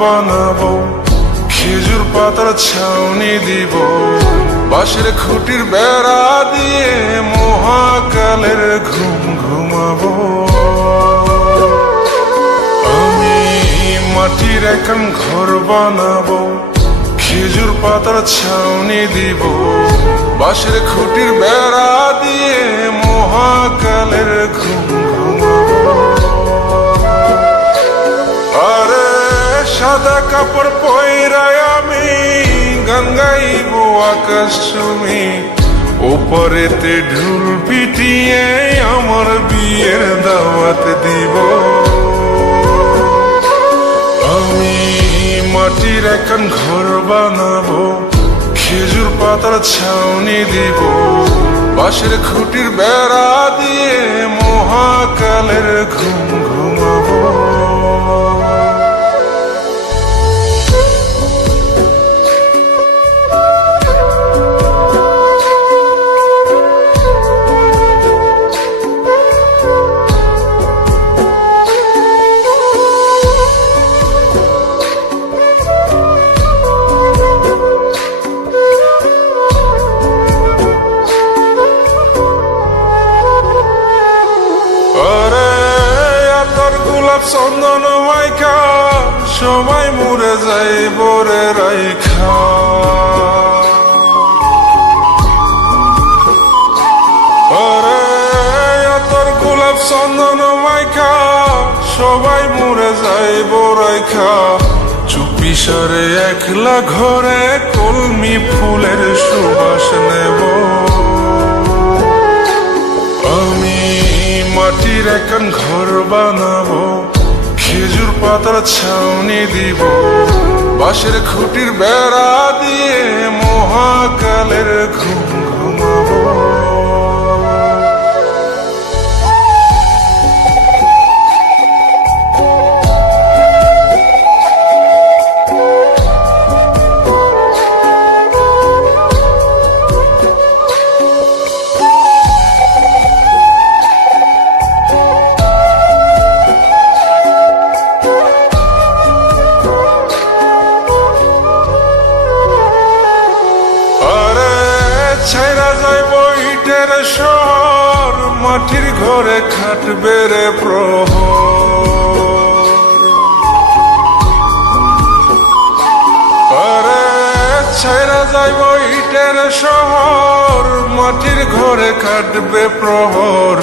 বানাবো, খেজুর পাতার ছাউনি দিব, বাঁশের খুঁটির বেড়া দিয়ে মহাকালের ঘুম ঘুমাবো। আমি মাটির এখন ঘর বানাবো, খেজুর পাতার ছাউনি দিব, বাঁশের খুঁটির বেড়া দিয়ে মহাকালের ঘুম ঘুমাবো। আরে সাদা কাপড় পয়রায় আমি গান গাইব আকাশ চুমি, ওপরেতে ঢুল পিটিয়ে আমার বিয়ের দাওয়াত দিব। আমি মাটির এখন ঘর বানাবো, খেজুর পাতার ছাউনি দিব, বাঁশের খুঁটির বেড়া দিয়ে মহাকালের ঘুম ঘুমাবো। চন্দন মাইকা সবাই মরে যাই বরে রাইখা, আরে তোর গোলাপ চন্দন মাইকা সবাই মরে যাই বরাইখা, চুপি সারে একলা ঘরে কলমি ফুলের সুবাস নেব। আমি মাটির এখন ঘর বানাবো, খেজুর পাতার ছাউনি দিব, বাঁশের খুঁটির বেড়া দিয়ে মহাকালের ঘুম ঘুমাবো। ছাইরা যাইব ইটের শহর, মাটির ঘরে খাটবে রে প্রহর। আরে ছাইরা যাইব ইটের শহর, মাটির ঘরে খাটবে প্রহর।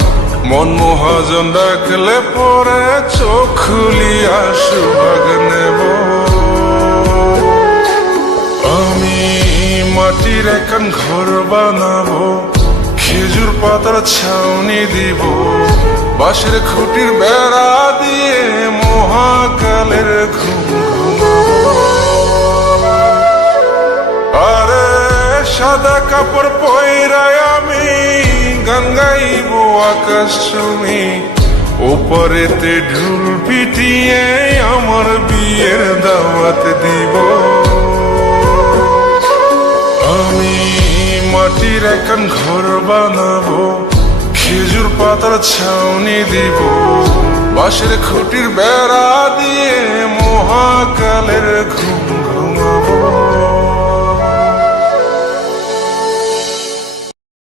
মন মহাজন ডাকলে পরে চোখ খুলিয়া সুভাগ নেব। আমি মাটির এখন ঘর বানাবো, খেজুর পাতার ছাউনি দিব, বাঁশের খুঁটির বেড়া দিয়ে মহাকালের ঘুম ঘুমাবো। আরে সাদা কাপড় পয়রায় আমি গান গাইব আকাশ চুমি, ওপরেতে ঢুল পিটিয়ে আমার বিয়ের দাওয়াত দিব। আমি মাটির এখন ঘর বানাবো, খেজুর পাতার ছাউনি দিব, বাঁশের খুঁটির বেড়া দিয়ে মহাকালের ঘুম